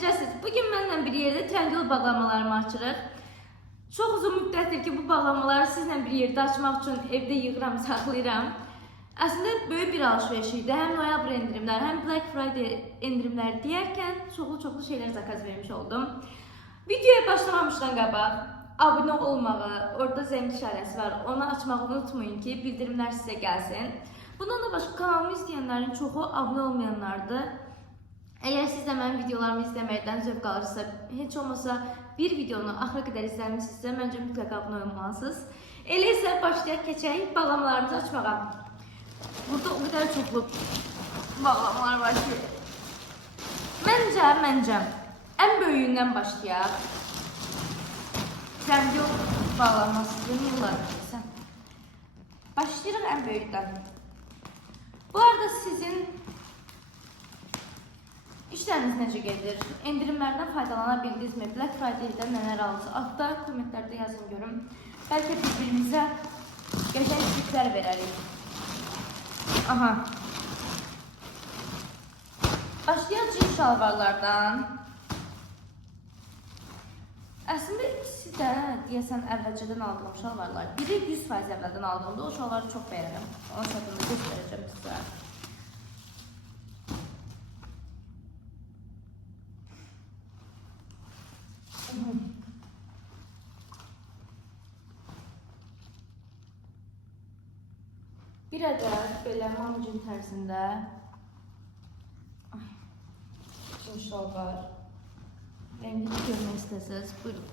necəsiz? Bugün mənlə bir yerdə Trendyol bağlamalarımı açırıq. Çox uzun müddətdir ki, bu bağlamaları sizlə bir yerdə açmaq üçün evdə yığıram, saxlayıram. Əslində böyük bir alışveriş idi. Həm noyabr endirimləri, həm Black Friday endirimləri deyərkən çoxlu şeylər zakaz vermiş oldum. Videoya başlamamışdan qabaq abunə olmağı, orada zəng işarəsi var, onu açmağı unutmayın ki, bildirimlər sizə gəlsin. Bundan da başqa kanalımı izləyənlərin çoxu abunə olmayanlardır. Əgər siz də mənim videolarımı izləməkdən zövq alırsa, heç olmasa bir videonu axıra qədər izləmişsinizsə, məncə mütləq abunə olmalısınız. Elə isə başlayaq, keçək bağlamalarımızı açmağa. Burada o qədər çoxlu bağlamalar var ki, məncə ən böyüyündən başlayaq. Trendyol bağlanması yıllar deyəsən. Başlayırıq ən böyükdən. Bu arada sizin İşləriniz necə gedir? Endirimlərdən faydalana bildinizmi? Black Friday-də nələr aldınız? Altda kommentlərdə yazın görüm. Bəlkə bir-birimizə qəşəng fikirlər verərik. Aha. Başlayaq cins şalvarlardan. Əslində ikisi də deyəsən əvvəlcədən aldığım şalvarlar. Biri 100% əvvəldən aldığımda o şalvarı çox bəyənirəm. Onun satını göstərəcəm sizə. Bir ədəd belə mamicin tərzində cins şalvar. Rəngini görmək istəsəniz, buyurun.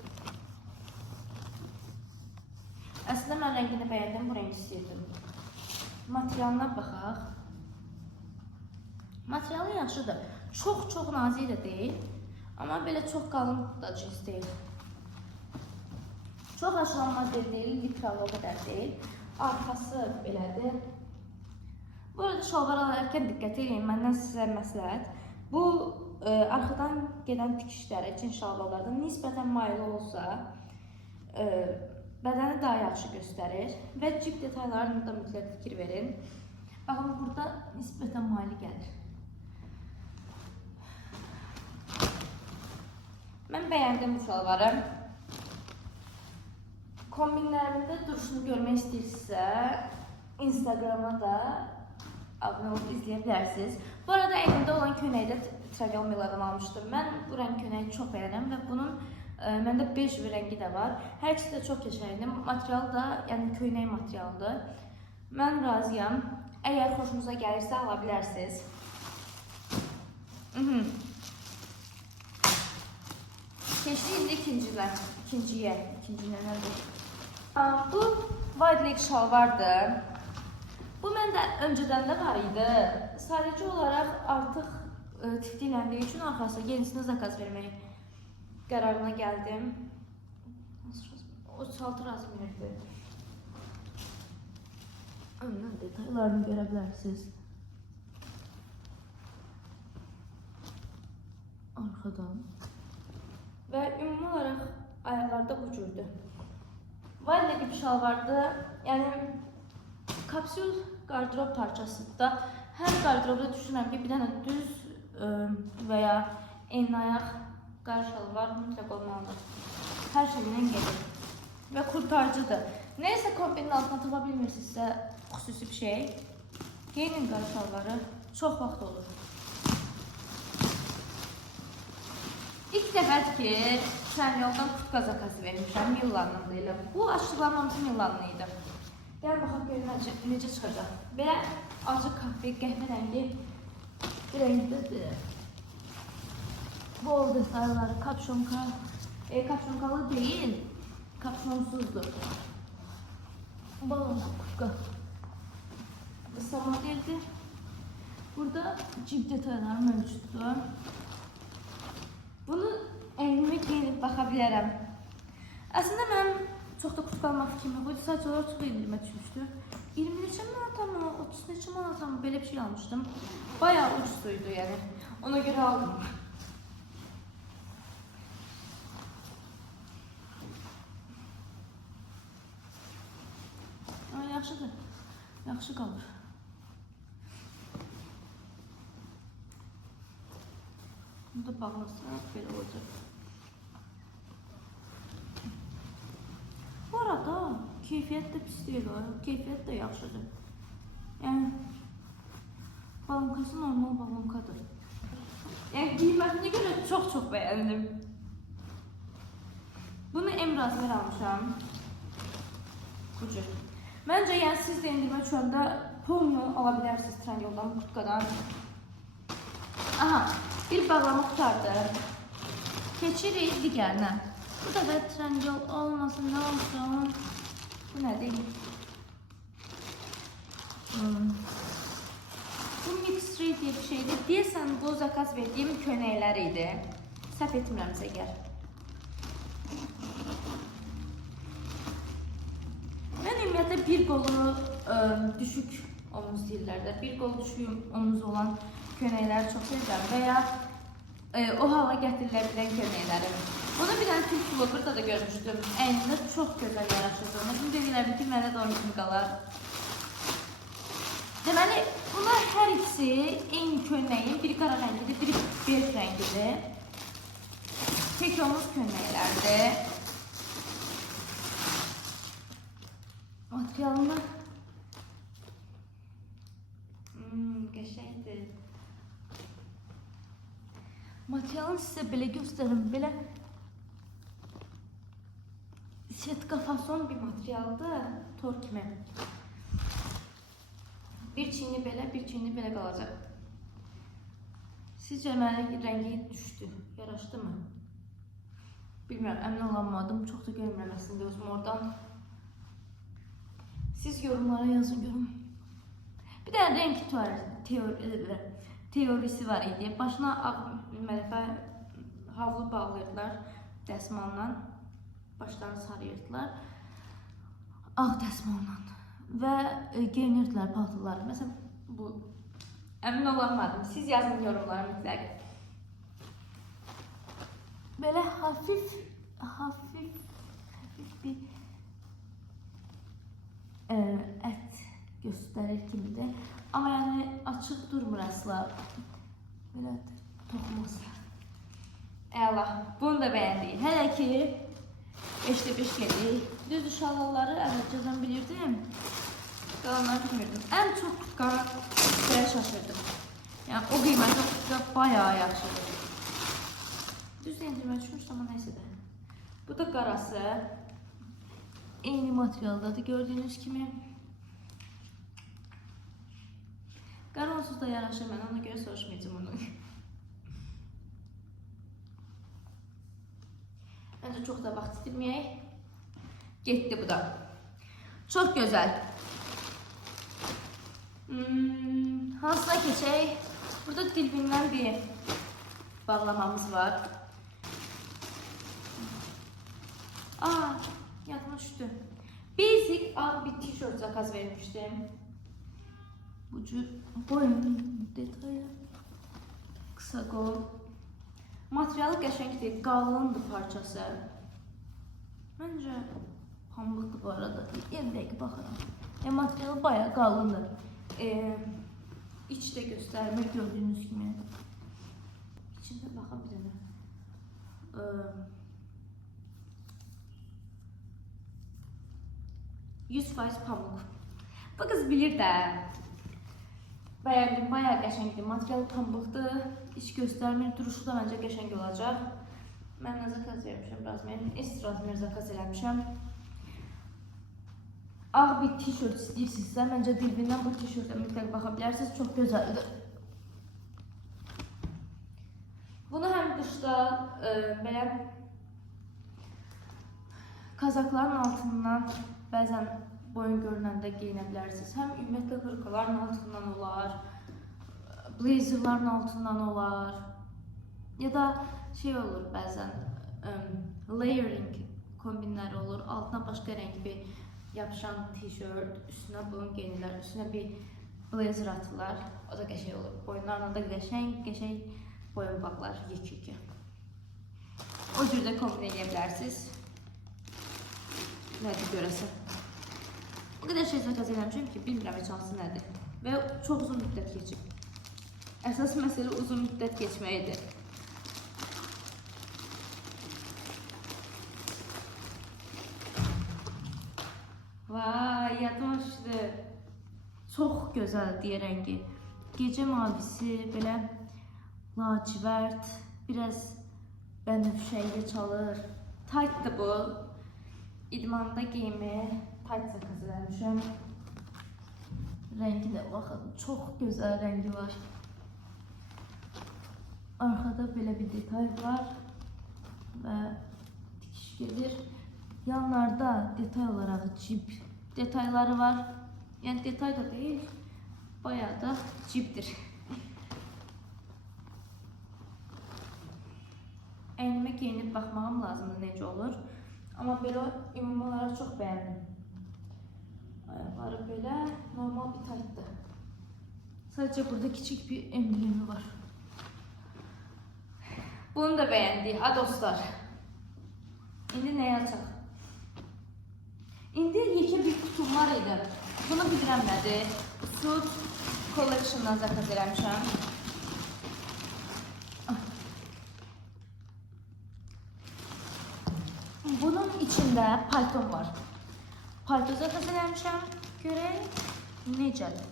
Əslində mən rəngini bəyəndim, bu rəngi istəyirdim. Materialına baxaq. Materialı yaxşıdır. Çox nazik də deyil. Amma belə çox qalın da cins deyil. Çox aşılanmaz deyil, litralı o qədər deyil. Arxası belədir. Bu arada şalvar alarkən diqqət edin, məndən sizə məsləhət. Bu arxadan gedən tikişləri, cins şalvarlardan nisbətən maylı olsa, bədəni daha yaxşı göstərir və cib detaylarını da mütləq fikir verin. Baxın, burada nisbətən maylı gəlir. Mən bəyəndim bu şalvarı. Kombinlərimdə duruşunu görmək istəyirsinizsə, Instagrama da abunə olub izləyə bilərsiniz. Bu arada əlimdə olan köynəyi də Travel Mila'dan almışdım. Mən bu rəng köynəyi çox bəyənirəm və bunun məndə bej bir rəngi də var. Hər ikisi də çox keçərlidir. Material da, yəni köynək materialıdır. Mən razıyam. Əgər xoşunuza gəlirsə ala bilərsiniz. Keçdik indi ikinciyə nədir? Bu wide leg şalvardır. Bu məndə öncədən də var idi. Sadəcə olaraq artıq tiftikləndiyi üçün arxası yenisini zakaz vermək qərarına gəldim. 36 razmerdir. Öndən detaylarını görə bilərsiniz. Arxadan. Və ümumi olaraq ayaqlarda bu cürdür. Wide leg bir şalvardır. Yəni kapsül qardırop parçasında hər qardırobda düşünürəm ki, bir dənə düz və ya enli ayaq qar şalvar mütləq olmalıdır. Hər şeyindən gelir və kurtarıcıdır. Nəyəsə kombinin altına tapa bilmirsinizsə xüsusi bir şey, geyinin qar şalvarı çox vaxt olur. İlk dəfədir ki, Trendyoldan kutka zakazı vermişəm, Millan'ın ilə. Bu açıqlanmamış Millan'ın idi. Gəl baxaq görün necə çıxacaq. Belə acı kahve, qəhvə rəngi bir rəngdədir. Bol detayları, kapşonkalı deyil, kapşonsuzdur. Balon kutka. Qısa modeldir. Burada cib detayları mövcuddur. Bunu əynimə geyinib baxa bilərəm. Əslində mən çox da kutka almaq fikrim yox idi, sadəcə olaraq çox endirimə düşmüşdü. 20 neçə manata mı, 30 neçə manata mı belə bir şey almışdım. Bayağı ucuzuydu yəni, ona görə aldım. Yaxşıdır, yaxşı qalır. Bunu da bağlasaq belə olacaq. Bu arada keyfiyyət də pis deyil, keyfiyyət də yaxşıdır. Yəni balonqası normal balonqadır. Yəni qiymətinə görə çox bəyəndim. Bunu M razmer almışam. Bu cür. Məncə yəni siz də endirmə düşəndə pulunu ala bilərsiniz Trendyoldan, Kurtkadan. Aha, bir bağlama qutardı. Keçirik digərinə. Bu da Trendyol olmasın, nə olsun? Bu nədir? Bu Mix Trade diye bir şeydir. Deyəsən bu zakaz verdiyim könəklər idi. Səhv etmirəmsə əgər. Mən ümumiyyətlə bir qolu düşük omuz deyirlər də. Bir qol düşük omuz olan könəkləri çox sevirəm və ya o hala gətirilə bilən könəkləri. Bunu bir dənə Türk vloggerda da görmüşdüm. Əynində çox gözəl yaraşırdı. Bunu deyirlərdi ki, mənə də onun kimi qalar. Deməli, bunlar hər ikisi eyni könəyin, biri qara rəngidir, biri bej rəngidir. Tek omuz könəklərdir. Materialını qəşəngdir. Materialını sizə belə göstərim. Belə setka fason bir materialdır. Tor kimi. Bir çiyini belə, bir çiyini belə qalacaq. Sizcə mənə rəngi düşdü, yaraşdı mı? Bilmirəm, əmin olanmadım. Çox da görmürəm əslində özüm oradan. Siz yorumlara yazın görüm. Bir də renk teorisi var idi. Başına ağ mələfə havlu bağlayırdılar dəsmalla. Başlarını sarıyırdılar. Ağ dəsmalla. Və geyinirdilər paltoları. Məsələn, bu əmin olanmadım. Siz yazın yorumlara mütləq. Belə hafif bir ət göstərir kimidir. Amma yəni açıq durmur əsla. Belə toxuması. Əla, bunu da bəyəndik. Hələ ki 5-də 5 gedik. Düzdür, şallarları əvvəlcədən bilirdim. Qalanları bilmirdim. Ən çox qara şuraya şaşırdım. Yəni o qiyməti da bayağı yaxşıdır. Düz endirmə düşmüş, amma nəysə də. Bu da qarası. Eyni materialdadır gördüyünüz kimi. Qara onsuz da yaraşır, mən ona görə soruşmayacağım onu. Məncə çox da vaxt itirməyək. Getdi bu da. Çox gözəl. Hansına keçək? Burada dilbindən bir bağlamamız var. Yadıma düşdü. Basic ağ bir tişört zakaz vermişdim. Bu cür boyun detayı. Kısa qol. Materialı qəşəngdir, qalındır parçası. Məncə pambıqdır bu arada. Bir dəqiqə baxıram. Materialı bayağı qalındır. İç də göstərmir gördüyünüz kimi. İçində baxın bir dənə. 100% pamuk. Bu qız bilir də. Bəyəndim, bayağı qəşəngdir. Material pambıqdır. İç göstərmir, duruşu da məncə qəşəng olacaq. Mən nə zakaz vermişəm razmerin? S razmer zakaz eləmişəm. Ağ bir tişört istəyirsinizsə, məncə dilbindən bu tişörtə mütləq baxa bilərsiniz. Çox gözəldir. Bunu həm qışda belə kazakların altından bəzən boyun görünəndə geyinə bilərsiniz. Həm ümumiyyətlə hırkaların altından olar, blazerların altından olar. Ya da şey olur bəzən, layering kombinləri olur. Altına başqa rəng bir yapışan tişört, üstünə bunu geyinirlər, üstünə bir blazer atırlar. O da qəşəng olur. Boyunlarla da qəşəng boyun bağlar, yekə. O cürdə kombin edə bilərsiniz. Nədir görəsən? O qədər şey zakaz eləmişəm ki, bilmirəm heç hansı nədir. Və çox uzun müddət keçib. Əsas məsələ uzun müddət keçməyidir. Vay, yadıma düşdü. Çox gözəldir rəngi. Gecə mavisi, belə lacivert, biraz bənövşəyi çalır. Taytdır bu. İdmanda geyimi tayt zakaz eləmişəm. Rəngi də baxın, çox gözəl rəngi var. Arkada belə bir detay var və dikiş gedir. Yanlarda detay olaraq cib detayları var. Yəni detay da deyil, bayağı da cibdir. Əynimə geyinib baxmağım lazımdır necə olur. Amma belə ümumi olaraq çox bəyəndim. Ayaqları belə normal bir taytdır. Sadəcə burada kiçik bir emblemi var. Bunu da bəyəndik, dostlar. İndi nəyə açaq? İndi yekə bir kutum var idi. Bunu bilirəm nədir? Suit Collection'dan zakaz eləmişəm. Bunun içində palton var. Palto zakaz eləmişəm. Görək necədir.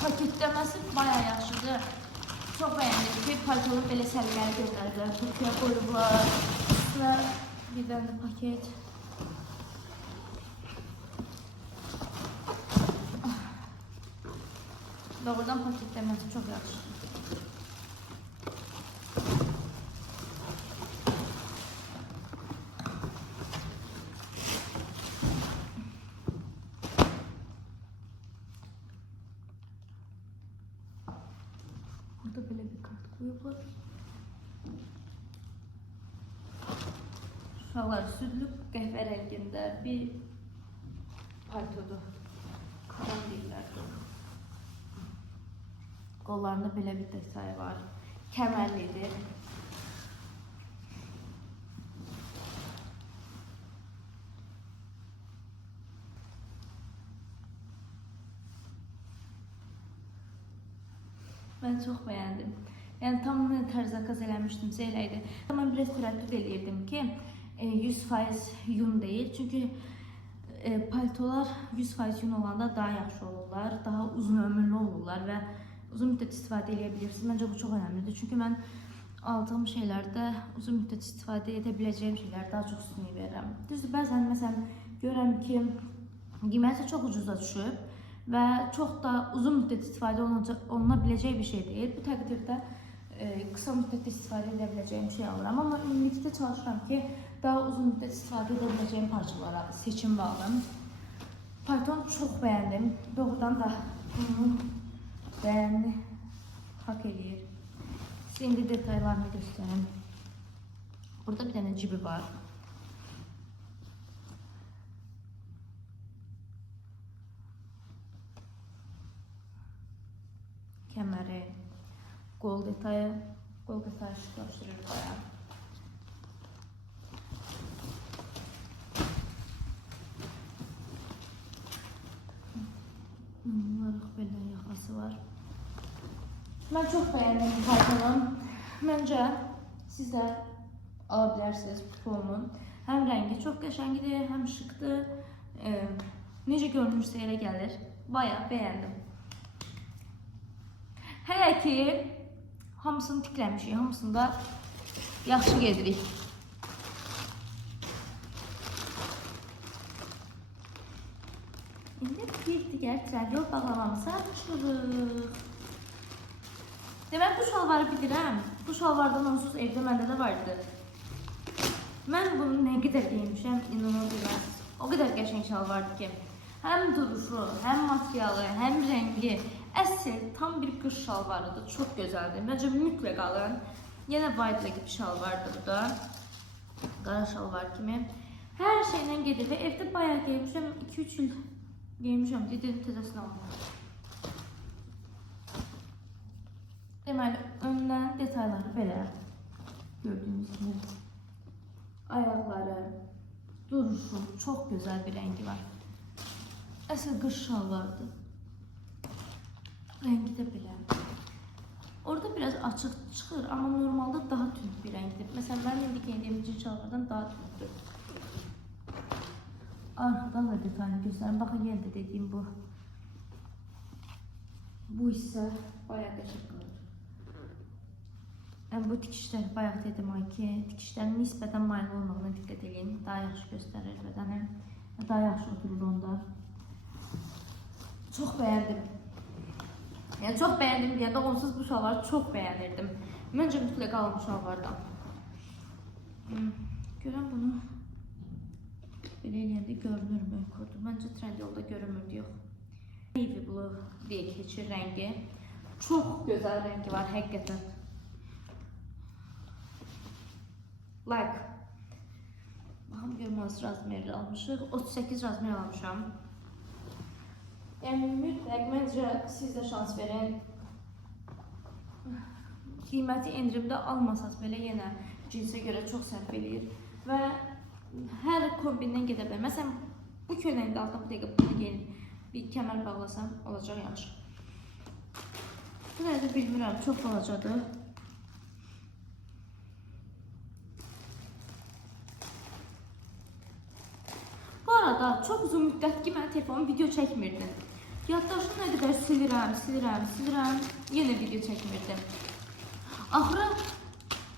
Paketləməsi bayağı yaxşıdır. Çox bəyəndim ki, paltonu belə səliqəli göndərdilər. Kutuya qoyublar. Üstünə bir dənə paket. Doğrudan paketləməsi çox yaxşı. Burada belə bir kart qoyublar. Şalvar südlü qəhvə rəngində bir paltodur. Karan deyirlər. Qollarında belə bir detay var. Kəmərlidir. Mən çox bəyəndim. Yəni tam nə tərz zakaz eləmişdimsə elə idi. Mən biraz tərəddüd eləyirdim ki, 100% yun deyil. Çünki paltolar 100% yun olanda daha yaxşı olurlar, daha uzun ömürlü olurlar və uzun müddət istifadə edə bilirsiniz. Məncə bu çox önəmlidir. Çünki mən aldığım şeylərdə uzun müddət istifadə edə biləcəyim şeylər daha çox üstünlük verirəm. Düzdür, bəzən məsələn görürəm ki, qiyməti çox ucuza düşüb və çox da uzun müddət istifadə oluna biləcək bir şey deyil. Bu təqdirdə qısa müddətdə istifadə edə biləcəyim şey alıram. Amma ümumilikdə çalışıram ki, daha uzun müddət istifadə edə biləcəyim parçalara seçim alım. Paltonu çox bəyəndim. Doğrudan da bunu bəyənni hak eləyir. Sizə indi detaylarını göstərim. Burada bir dənə cibi var. Kəməri, qol detayı şıqlaşdırır bayağı. Belə yaxası var. Mən çox bəyəndim bu paltonu. Məncə siz də ala bilərsiniz bu pulumun. Həm rəngi çox qəşəngdir, həm şıqdır. Necə görünürsə elə gəlir. Bayağı bəyəndim. Hələ ki, hamısını tikləmişik, hamısında yaxşı gedirik. İndi bir digər trəngol bağlamamıza başlayırıq. Demək, bu şalvarı bilirəm. Bu şalvardan onsuz evdə məndə də vardı. Mən bunu nə qədər geymişəm, inanın bilməzsiniz. O qədər qəşəng şalvardı ki, həm duruşu, həm materialı, həm rəngi. Əsl, tam bir qış şalvarıdır. Çox gözəldir. Məncə mütləq alın. Yenə white gibi şalvardır bu da. Qara şalvar kimi. Hər şeylə gedir və evdə bayağı geymişəm. 2-3 il geymişəm. Dedim təzəsini aldım. Deməli, öndən detayları belə. Gördüyünüz kimi. Ayaqları, duruşu, çox gözəl bir rəngi var. Əsl qış şalvardır. Rengi də belə. Orada biraz açıq çıxır, amma normalda daha tünd bir rəngdir. Məsələn, mənim indi geyindiyim cins şalvardan daha tündür. Arxadan da detayını göstərim. Baxın, yenə də dediyim bu. Bu isə bayağı qəşəng qalır. Yəni, bu tikişlər, bayaq dedim ki, tikişlərin nisbətən maylı olmağına diqqət edin. Daha yaxşı göstərir bədəni. Daha yaxşı oturur onda. Çox bəyəndim. Yəni, çox bəyəndim deyəndə onsuz bu şalvarı çox bəyənirdim. Məncə mütləq alın bu şalvardan. Görəm bunu belə eləyəndə görünürmü kodu? Məncə Trendyolda görünmürdü, yox. Navy blue deyə keçir rəngi. Çox gözəl rəngi var, həqiqətən. Like. Baxım, görməz razmeri almışıq. 38 razmer almışam. Yəni, mütləq, məncə siz də şans verin. Qiyməti endirimdə almasaz belə yenə cinsə görə çox sərf eləyir. Və hər kombindən gedə bilər. Məsələn, bu köynəyində altına bu dəqiqə bunu geyinib bir kəmər bağlasam, olacaq yaxşı. Bu nədir bilmirəm, çox balacadır. Bu arada çox uzun müddət ki, mən telefonum video çəkmirdim. Yaddaşını nə qədər silirəm, yenə video çəkmirdim. Axırı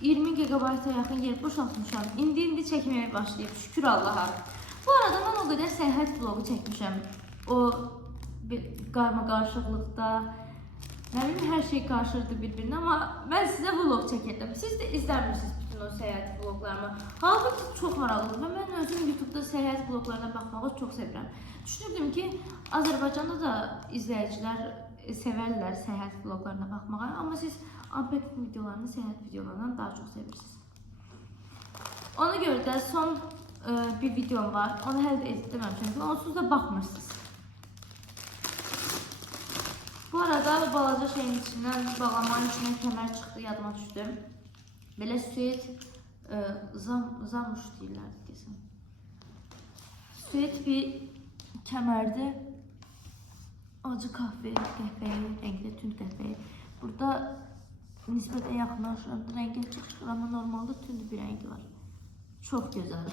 20 GB-a yaxın yer boşaltmışam. İndi çəkməyə başlayıb, şükür Allaha. Bu arada mən o qədər səyahət vlogu çəkmişəm. O qarma-qarışıqlıqda, nə bilim, hər şey qarışırdı bir-birinə, amma mən sizə vlog çəkirdim. Siz də izləmirsiniz bütün o səyahət vloglarımı. Halbuki çox maraqlıdır və mən özüm YouTube-da səyahət vloglarına baxmağı çox sevirəm. Düşünürdüm ki, Azərbaycanda da izləyicilər sevərlər səyahət vloglarına baxmağı, amma siz Ampek videolarını səyahət videolarından daha çox sevirsiniz. Ona görə də son bir videom var, onu hələ də editləməmişəm ki, onsuz da baxmırsınız. Bu arada balaca şeyin içindən, bağlamanın içindən kəmər çıxdı, yadıma düşdü. Belə süet, zamuş deyirlərdi desin. Süet bir kəmərdir. Acı qəhvəyi, rəngdə tünd qəhvəyi. Burada nisbətən yaxınlaşır, rəngə çıxır, amma normalda tünd bir rəngi var. Çox gözəl.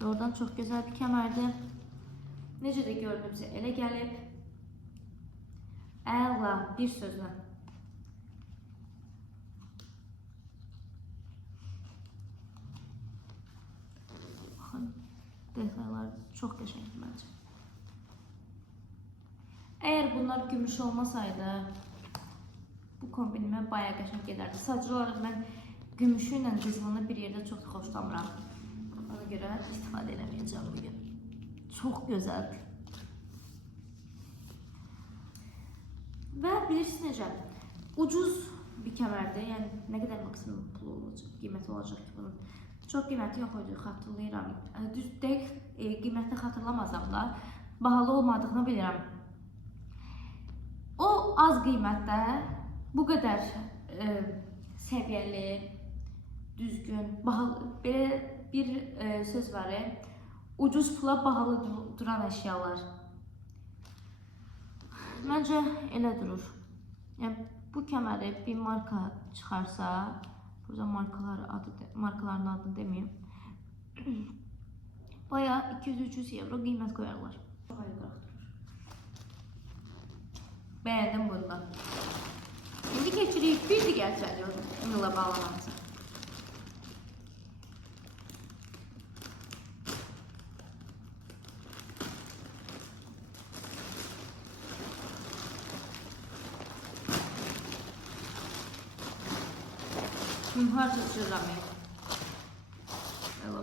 Oradan çox gözəl bir kəmərdir. Necə də gördümsə elə gəlib. Əla, bir sözlə. Baxın, detaylar çox qəşəngdir məncə. Əgər bunlar gümüş olmasaydı, bu kombinimə bayağı qəşəng gedərdi. Sadəcə olaraq mən gümüşü ilə qızılını bir yerdə çox xoşlamıram. Ona görə istifadə eləməyəcəm bugün. Çox gözəldir. Və bilirsiniz necə, ucuz bir kəmərdir, yəni nə qədər maksimum pulu olacaq, qiyməti olacaq ki bunun. Çox qiyməti yox idi, xatırlayıram. Düz dəqiq qiymətini xatırlamasam da, bahalı olmadığını bilirəm. O az qiymətdə bu qədər səviyyəli, düzgün, bahalı, belə bir söz var, ucuz pula bahalı duran əşyalar. Məncə elə durur. Yəni, bu kəməri bir marka çıxarsa, burada markaların adını deməyim, bayağı 200-300 euro qiymət qoyarlar. Çox ayrı durur. Bəyəndim bundan. İndi keçirik bir digər onunla bağlamamıza. Harca cırlamayı.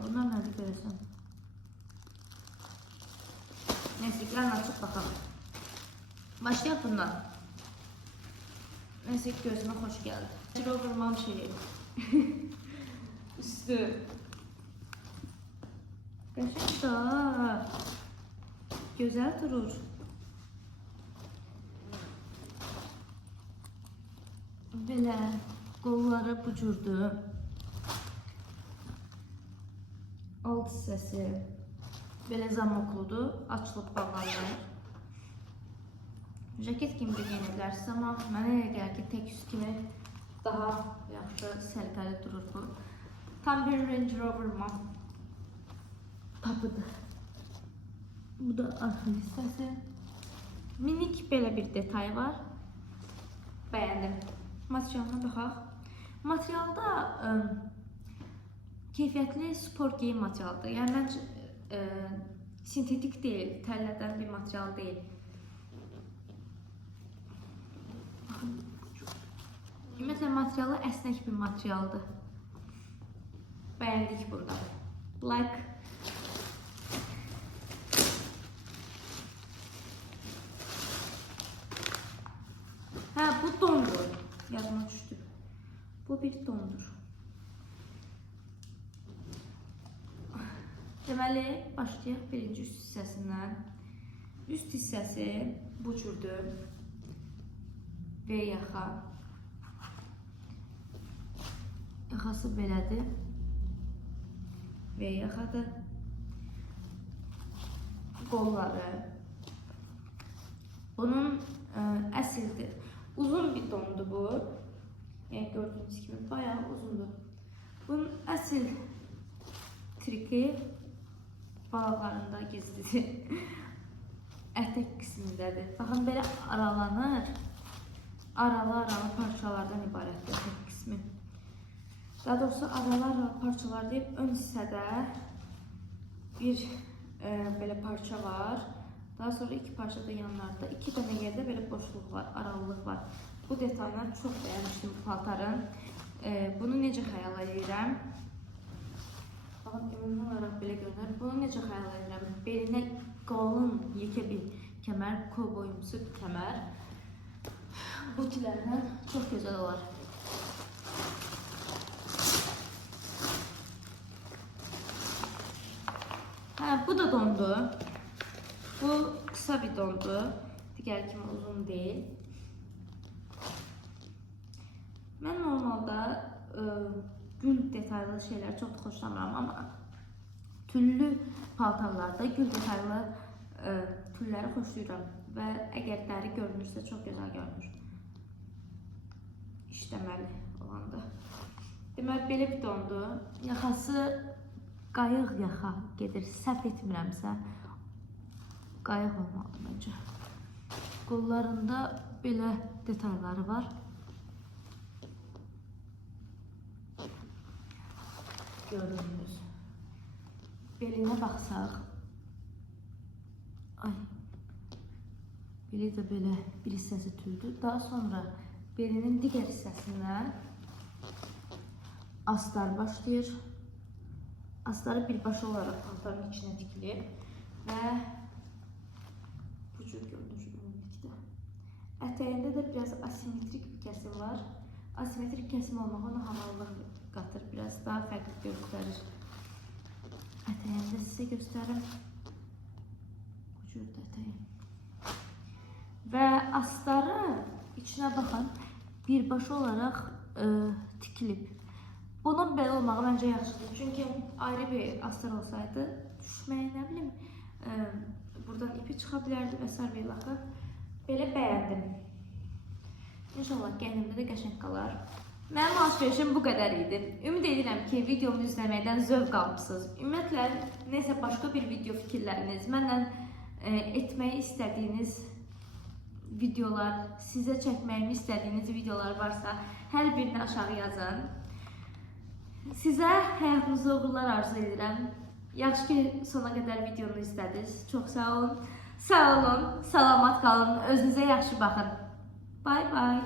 Bunlar nədir görəsən? Neyse, gəlin açıb baxalım. Başlayaq bundan. Neyse, gözümə xoş gəldi. Ciro vurmam şeyi. Üstü. Qəşəng da. Gözəl durur. Belə. Qolları bu cürdür. Alt hissəsi belə zamokludur, açılıb bağlanır. Jaket kimi də geyinə bilərsiniz, amma mənə elə gəlir ki, tək üst kimi daha yaxşı, səliqəli durur bu. Tam bir Range Rover tapıdır. Bu da arxa hissəsi. Minik belə bir detay var. Bəyəndim. Materialına baxaq. Materialda keyfiyyətli spor geyim materialıdır. Yəni məncə sintetik deyil, təllədən bir material deyil. Ümumiyyətlə materialı əsnək bir materialdır. Bəyəndik burada. Like. Hə, bu dondur. Yadıma düşdü. Bu bir dondur. Deməli, başlayaq birinci üst hissəsindən. Üst hissəsi bu cürdür. V yaxa. Yaxası belədir. V yaxadır. Qolları. Bunun əsildir. Uzun bir dondur bu. Yəni gördüyünüz kimi bayağı uzundur. Bunun əsl triki balaqlarında gizlidir. Ətək qismindədir. Baxın, belə aralanır. Aralı parçalardan ibarətdir ətək qismi. Daha doğrusu aralı parçalar deyib, ön hissədə bir belə parça var. Daha sonra iki parça da yanlarda, iki dənə yerdə belə boşluq var, aralılıq var. Bu detayları çox bəyənmişdim bu paltarın. Bunu necə xəyal edirəm? Baxın, ümumi olaraq belə görünür. Bunu necə xəyal edirəm? Belinə qalın, yekə bir kəmər, kovboyumsu bir kəmər. Butilərlə çox gözəl olar. Hə, bu da dondu. Bu qısa bir dondu. Digər kimi uzun deyil. Mən normalda gül detaylı şeylər çox xoşlamıram, amma tüllü paltarlarda gül detaylı tülləri xoşlayıram və əgər dəri görünürsə çox gözəl görünür. İşləməli olanda. Deməli, belə bir dondu. Yaxası qayıq yaxa gedir, səhv etmirəmsə. Qayıq olmalı məncə. Qollarında belə detayları var. Gördüyünüz. Belinə baxsaq. Ay. Beli də belə bir hissəsi tüldür. Daha sonra belinin digər hissəsindən astar başlayır. Astarı birbaşa olaraq paltarın içinə dikilir və bu cür görünür ümumilikdə. Ətəyində də biraz asimetrik bir kəsim var. Asimetrik kəsim olmaq ona havalılıq qatır, biraz daha fərqli göstərir. Ətəyində sizə göstərim. Bu cür ətəyi. Və astarı içinə baxın, birbaşa olaraq tikilib. Bunun belə olmağı məncə yaxşıdır. Çünki ayrı bir astar olsaydı, düşməyi nə bilim, buradan ipi çıxa bilərdi və s. Belə bəyəndim. İnşallah gəlinimdə də qəşəng qalar. Mənim alışverişim bu qədər idi. Ümid edirəm ki, videomu izləməkdən zövq almışsınız. Ümumiyyətlə, neysə başqa bir video fikirləriniz, mənlə etməyi istədiyiniz videolar, sizə çəkməyimi istədiyiniz videolar varsa, hər birini aşağı yazın. Sizə həyatınızda uğurlar arzu edirəm. Yaxşı ki, sona qədər videonu izlədiniz. Çox sağ olun. Sağ olun, salamat qalın, özünüzə yaxşı baxın. Bye bye.